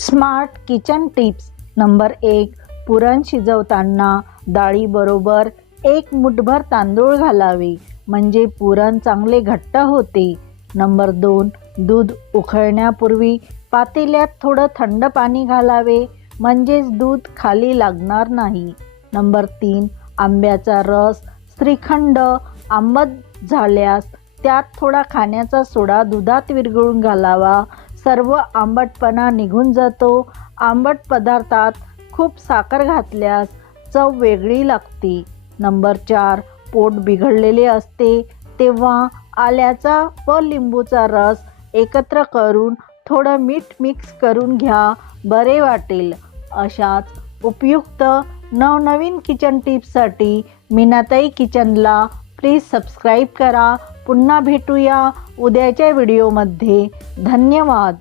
Smart kitchen tips number 1. पुरण शिजवताना डाळीबरोबर 1 मुठभर तांदूळ घालावे म्हणजे पुरण चांगले घट्ट होते. नंबर 2. दूध उकळण्यापूर्वी पातेल्यात थोडं थंड पाणी घालावे म्हणजेच दूध खाली लागणार नाही. नंबर 3. आंब्याचा रस, श्रीखंड आंबट झाल्यास त्यात थोडा खाण्याचा सोडा दुधात विरघळून घालावा. सर्व आंबटपणा निघून जातो. आंबट पदार्थात खूप साखर घातल्यास चव वेगळी लागते. नंबर 4. पोट बिघडलेले असते तेव्हा आल्याचा व लिंबूचा रस एकत्र करून थोडं मीठ मिक्स करून घ्या, बरे वाटेल. अशाच उपयुक्त नवनवीन किचन टिप्ससाठी मीनाताई किचनला प्लीज सबस्क्राईब करा. पुन्हा भेटूया उद्याच्या व्हिडिओमध्ये. धन्यवाद.